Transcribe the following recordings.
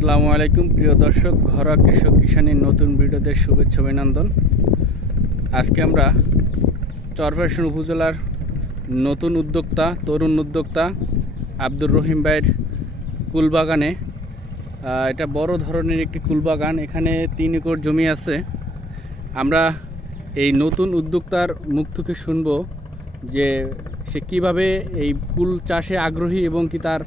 আসসালামু আলাইকুম প্রিয় দর্শক, ঘরোয়া কৃষক কিষানের নতুন ভিডিওতে শুভেচ্ছা অভিনন্দন। আজকে আমরা চরফ্যাশন উপজেলার নতুন উদ্যোক্তা, তরুণ উদ্যোক্তা আব্দুর রহিম ভাইয়ের কুলবাগানে। এটা বড় ধরনের একটি কুলবাগান, এখানে 3 একর জমি আছে। আমরা এই নতুন উদ্যোক্তার মুখ থেকে শুনব যে সে কীভাবে এই কুল চাষে আগ্রহী এবং কি তার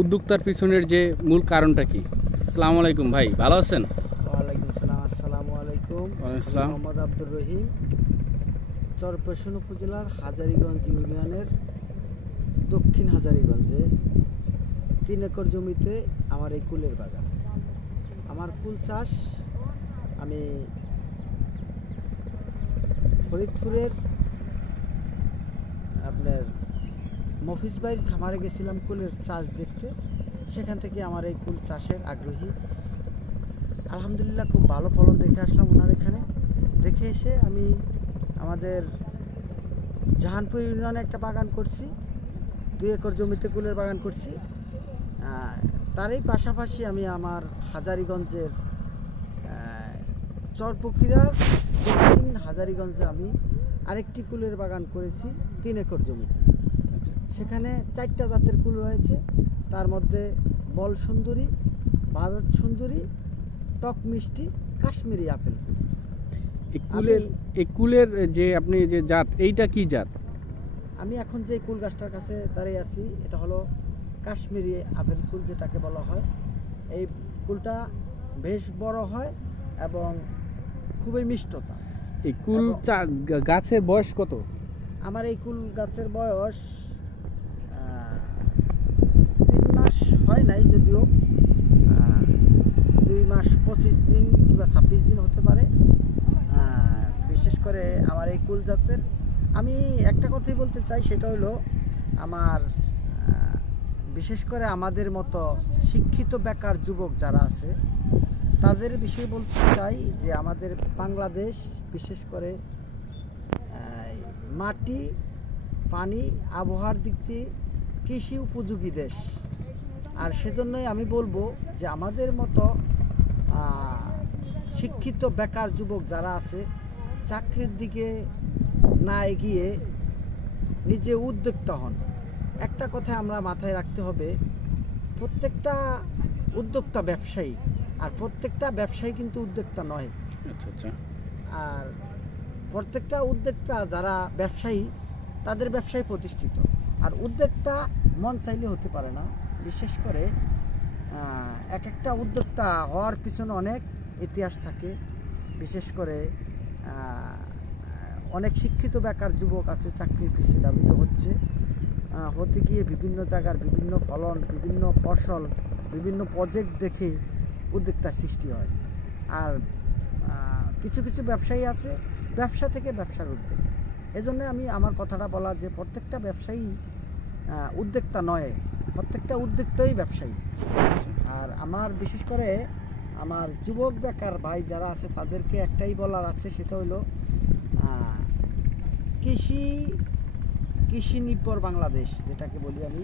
উদ্যোক্তার পিছনের যে মূল কারণটা কি। আসসালামু আলাইকুম ভাই, ভালো আছেন? ওয়ালাইকুম সালাম। আসসালামু আলাইকুম। মোহাম্মদ আব্দুর রহিম, চরফ্যাশন উপজেলার হাজারীগঞ্জ ইউনিয়নের দক্ষিণ হাজারীগঞ্জে 3 একর জমিতে আমার এই কুলের বাগান। আমার কুল চাষ আমি ফরিদপুরের আপনার মফিজ ভাইয়ের খামারে গেছিলাম কুলের চাষ দেখতে। সেখান থেকে আমার এই কুল চাষের আগ্রহী। আলহামদুলিল্লাহ খুব ভালো ফলন দেখে আসলাম ওনার এখানে। দেখে এসে আমি আমাদের জাহানপুর ইউনিয়নে একটা বাগান করছি, 2 একর জমিতে কুলের বাগান করছি। তারই পাশাপাশি আমি আমার হাজারীগঞ্জের চরপুকুরিয়ার দক্ষিণ হাজারীগঞ্জে আমি আরেকটি কুলের বাগান করেছি 3 একর জমিতে। সেখানে 4টা জাতের কুল রয়েছে, তার মধ্যে বল সুন্দরী, ভারত সুন্দরী, টক মিষ্টি, কাশ্মীরি আপেল কুল। এই কুলের যে আপনি যে জাত, এইটা কি জাত? আমি এখন যে কুল গাছটার কাছে দাঁড়িয়ে আছি এটা হলো কাশ্মীরি আপেল কুল, যেটাকে বলা হয়। এই কুলটা বেশ বড় হয় এবং খুবই মিষ্টতা। এই কুল গাছের বয়স কত? আমার এই কুল গাছের বয়স 3 মাস হয় নাই, যদিও 2 মাস 25 দিন কিংবা 26 দিন হতে পারে। বিশেষ করে আমার এই কুল জাতের আমি একটা কথাই বলতে চাই, সেটা হলো আমার বিশেষ করে আমাদের মতো শিক্ষিত বেকার যুবক যারা আছে তাদের বিষয়ে বলতে চাই যে আমাদের বাংলাদেশ বিশেষ করে মাটি, পানি, আবহাওয়ার দিক দিয়ে কৃষি উপযোগী দেশ। আর সেজন্যই আমি বলবো যে আমাদের মতো শিক্ষিত বেকার যুবক যারা আছে চাকরির দিকে না এগিয়ে নিজে উদ্যোক্তা হন। একটা কথা আমরা মাথায় রাখতে হবে, প্রত্যেকটা উদ্যোক্তা ব্যবসায়ী, আর প্রত্যেকটা ব্যবসায়ী কিন্তু উদ্যোক্তা নয়। আর প্রত্যেকটা উদ্যোক্তা যারা ব্যবসায়ী তাদের ব্যবসায় প্রতিষ্ঠিত, আর উদ্যোক্তা মন চাইলে হতে পারে না। বিশেষ করে এক একটা উদ্যোক্তা হওয়ার পিছনে অনেক ইতিহাস থাকে। বিশেষ করে অনেক শিক্ষিত বেকার যুবক আছে চাকরির পিছিয়ে ধাবিত হতে গিয়ে বিভিন্ন জায়গার বিভিন্ন ফলন, বিভিন্ন ফসল, বিভিন্ন প্রজেক্ট দেখে উদ্যোক্তার সৃষ্টি হয়। আর কিছু কিছু ব্যবসায়ী আছে ব্যবসা থেকে ব্যবসার উদ্যোগ। এজন্য আমি আমার কথাটা বলা যে প্রত্যেকটা ব্যবসায়ী উদ্যোক্তা নয়, প্রত্যেকটা উদ্যোক্তাই ব্যবসায়ী। আর আমার বিশেষ করে আমার যুবক বেকার ভাই যারা আছে তাদেরকে একটাই বলার আছে, সেটা হলো কৃষি নির্ভর বাংলাদেশ, যেটাকে বলি আমি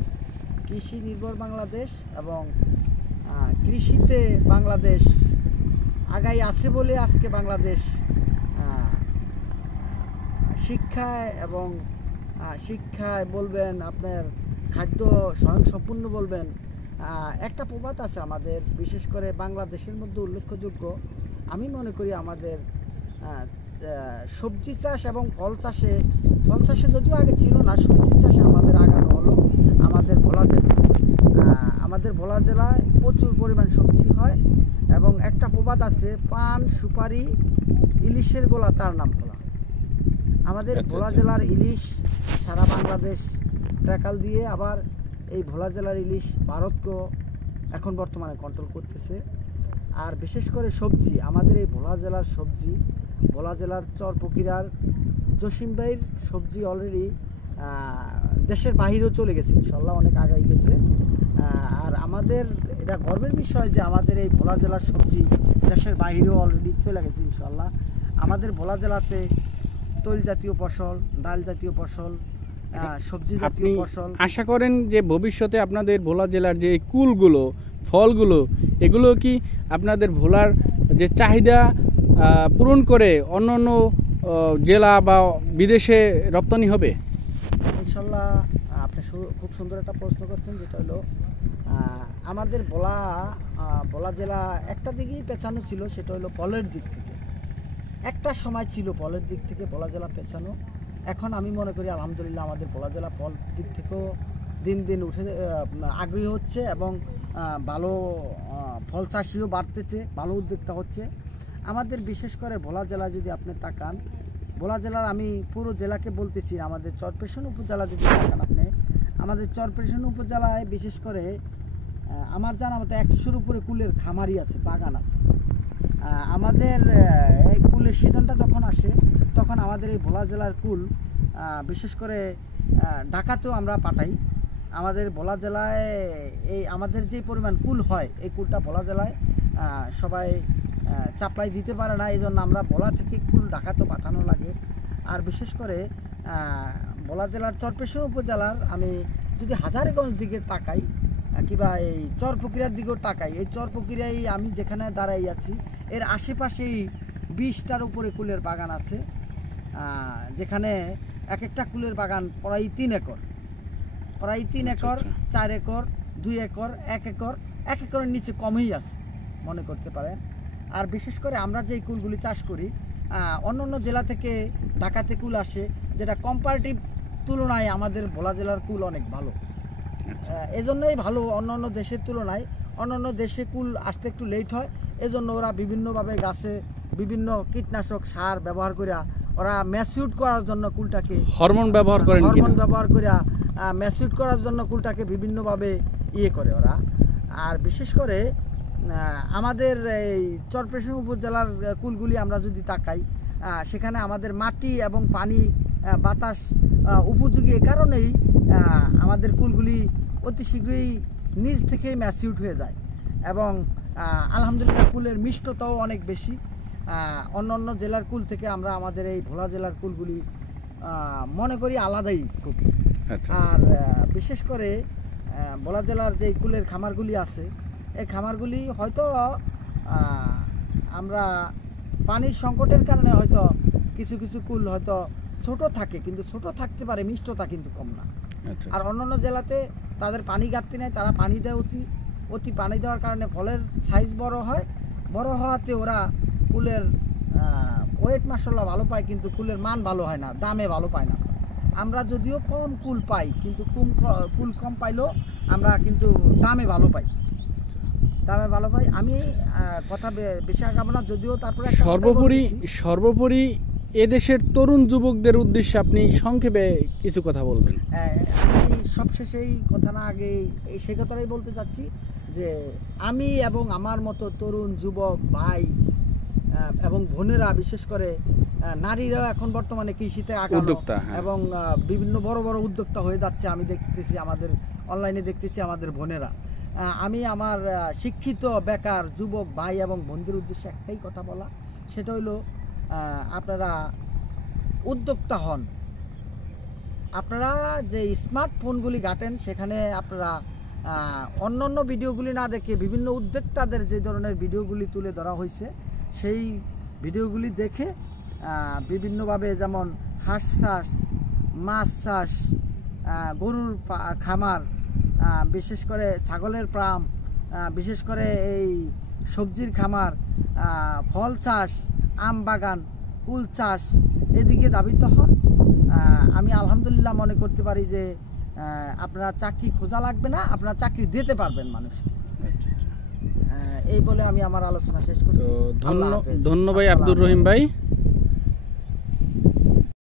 কৃষি নির্ভর বাংলাদেশ। এবং কৃষিতে বাংলাদেশ আগাই আছে বলে আজকে বাংলাদেশ শিক্ষায় এবং শিক্ষায় বলবেন, আপনার খাদ্য স্বয়ংসম্পূর্ণ বলবেন। একটা প্রবাদ আছে আমাদের, বিশেষ করে বাংলাদেশের মধ্যে উল্লেখযোগ্য আমি মনে করি আমাদের সবজি চাষ এবং ফল চাষে যদিও আগে ছিল না, সবজি চাষে আমাদের আগানো হলো। আমাদের ভোলা জেলায় প্রচুর পরিমাণ সবজি হয় এবং একটা প্রবাদ আছে, পান সুপারি ইলিশের গোলা তার নাম ভোলা। আমাদের ভোলা জেলার ইলিশ সারা বাংলাদেশ ট্যাকাল দিয়ে, আবার এই ভোলা জেলার ইলিশ ভারতকেও এখন বর্তমানে কন্ট্রোল করতেছে। আর বিশেষ করে সবজি, আমাদের এই ভোলা জেলার সবজি, ভোলা জেলার চরপুকুরিয়ার জসিম ভাইয়ের সবজি অলরেডি দেশের বাহিরেও চলে গেছে, ইনশাল্লাহ অনেক আগাই গেছে। আর আমাদের এটা গর্বের বিষয় যে আমাদের এই ভোলা জেলার সবজি দেশের বাহিরেও অলরেডি চলে গেছে ইনশাল্লাহ। আমাদের ভোলা জেলাতে তৈল জাতীয় ফসল, ডাল জাতীয় ফসল, সবজি জাতীয় ফসল। আশা করেন যে ভবিষ্যতে আপনাদের ভোলা জেলার যে কুলগুলো ফলগুলো, এগুলো কি আপনাদের ভোলার যে চাহিদা পূরণ করে অন্য অন্য জেলা বা বিদেশে রপ্তানি হবে? ইনশাল্লাহ, আপনি খুব সুন্দর একটা প্রশ্ন করছেন, যেটা হলো আমাদের ভোলা জেলা একটা দিকেই পেছানো ছিল, সেটা হলো ফলের দিক থেকে। একটা সময় ছিল ফলের দিক থেকে ভোলা জেলা পেছানো। এখন আমি মনে করি আলহামদুলিল্লাহ আমাদের ভোলা জেলা ফল দিক থেকেও দিন দিন উঠে আগ্রহী হচ্ছে এবং ভালো ফল চাষিও বাড়তেছে, ভালো উদ্যোক্তা হচ্ছে আমাদের। বিশেষ করে ভোলা জেলা যদি আপনি তাকান, ভোলা জেলার আমি পুরো জেলাকে বলতেছি, আমাদের চরপেশন উপজেলা যদি তাকান আপনি, আমাদের চরপেশন উপজেলায় বিশেষ করে আমার জানা মতো 100-র উপরে কুলের খামারি আছে, বাগান আছে। আমাদের এই কুলের সিজনটা যখন আসে তখন আমাদের এই ভোলা জেলার কুল বিশেষ করে ঢাকাতেও আমরা পাঠাই। আমাদের ভোলা জেলায় এই আমাদের যে পরিমাণ কুল হয়, এই কুলটা ভোলা জেলায় সবাই চাপলাই দিতে পারে না, এই জন্য আমরা ভোলা থেকে কুল ঢাকাতেও পাঠানো লাগে। আর বিশেষ করে ভোলা জেলার চরপেশন উপজেলার আমি যদি হাজারীগঞ্জ দিকে তাকাই কিংবা এই চরপুকুরিয়ার দিকেও তাকাই, এই চরপুকুরিয়ায় আমি যেখানে দাঁড়াই আছি এর আশেপাশেই 20টার উপরে কুলের বাগান আছে, যেখানে এক একটা কুলের বাগান প্রায় 3 একর, প্রায় 3 একর, 4 একর, 2 একর, 1 একর, 1 একরের নিচে কমই আছে মনে করতে পারেন। আর বিশেষ করে আমরা যে কুলগুলি চাষ করি, অন্য অন্য জেলা থেকে ঢাকাতে কুল আসে, যেটা কম্পারেটিভ তুলনায় আমাদের ভোলা জেলার কুল অনেক ভালো। এজন্যই ভালো, অন্য অন্য দেশের তুলনায় অন্য অন্য দেশে কুল আসতে একটু লেট হয়, এজন্য ওরা বিভিন্নভাবে গাছে বিভিন্ন কীটনাশক সার ব্যবহার করে ওরা ম্যাচিউর করার জন্য কুলটাকে হরমোন ব্যবহার করেন, হরমোন ব্যবহার করে ম্যাচিউর করার জন্য কুলটাকে বিভিন্নভাবে ইয়ে করে ওরা। আর বিশেষ করে আমাদের এই চরপেশন উপজেলার কুলগুলি আমরা যদি তাকাই, সেখানে আমাদের মাটি এবং পানি বাতাস উপযোগী, এ কারণেই আমাদের কুলগুলি অতি শীঘ্রই নিজ থেকেই ম্যাচিউর হয়ে যায় এবং আলহামদুলিল্লাহ কুলের মিষ্টতাও অনেক বেশি। অন্য অন্য জেলার কুল থেকে আমরা আমাদের এই ভোলা জেলার কুলগুলি মনে করি আলাদাই খুব। আর বিশেষ করে ভোলা জেলার যে কুলের খামারগুলি আছে, এই খামারগুলি হয়তো আমরা পানির সংকটের কারণে হয়তো কিছু কিছু কুল হয়তো ছোট থাকে, কিন্তু ছোট থাকতে পারে, মিষ্টতা কিন্তু কম না। আর অন্যান্য জেলাতে তাদের পানি ঘাটতি নেই, তারা পানি দেয় অতি পানি দেওয়ার কারণে ফলের সাইজ বড় হয়, বড় হওয়াতে ওরা কুলের ওয়েট মাশাআল্লাহ ভালো পায়, কিন্তু কুলের মান ভালো হয় না, দামে ভালো পায় না। আমরা যদিও কম কুল পাই, কিন্তু কুল কম পাইলেও আমরা কিন্তু দামে ভালো পাই। আমি কথা বেশি আগাবো না, যদিও তারপরে সর্বোপরি এদেশের তরুণ যুবকদের উদ্দেশ্যে আপনি সংক্ষেপে কিছু কথা বলবেন। আমি সবশেষেই কথা না আগে সেই কথাটাই বলতে চাচ্ছি যে আমি এবং আমার মতো তরুণ যুবক ভাই এবং বোনেরা, বিশেষ করে নারীরাও এখন বর্তমানে কৃষিতে উদ্যোক্তা এবং বিভিন্ন বড় বড় উদ্যোক্তা হয়ে যাচ্ছে। আমি দেখতেছি আমাদের অনলাইনে দেখতেছি আমাদের বোনেরা। আমি আমার শিক্ষিত বেকার যুবক ভাই এবং বন্ধুদের উদ্দেশ্যে একটাই কথা বলা, সেটা হলো আপনারা উদ্যোক্তা হন। আপনারা যে স্মার্টফোনগুলি ঘাটেন, সেখানে আপনারা অন্য অন্য ভিডিওগুলি না দেখে বিভিন্ন উদ্যোক্তাদের যে ধরনের ভিডিওগুলি তুলে ধরা হয়েছে, সেই ভিডিওগুলি দেখে বিভিন্নভাবে, যেমন হাঁস চাষ, মাছ চাষ, গরুর খামার, বিশেষ করে ছাগলের ফার্ম, বিশেষ করে এই সবজির খামার, ফল চাষ, আম বাগান, কুল চাষ, এদিকে ধাবিত হন। আমি আলহামদুলিল্লাহ মনে করতে পারি যে আপনারা চাকরি খোঁজা লাগবে না, আপনারা চাকরি দিতে পারবেন মানুষকে। এই বলে আমি আমার আলোচনা শেষ করছি। ধন্যবাদ আব্দুর রহিম ভাই।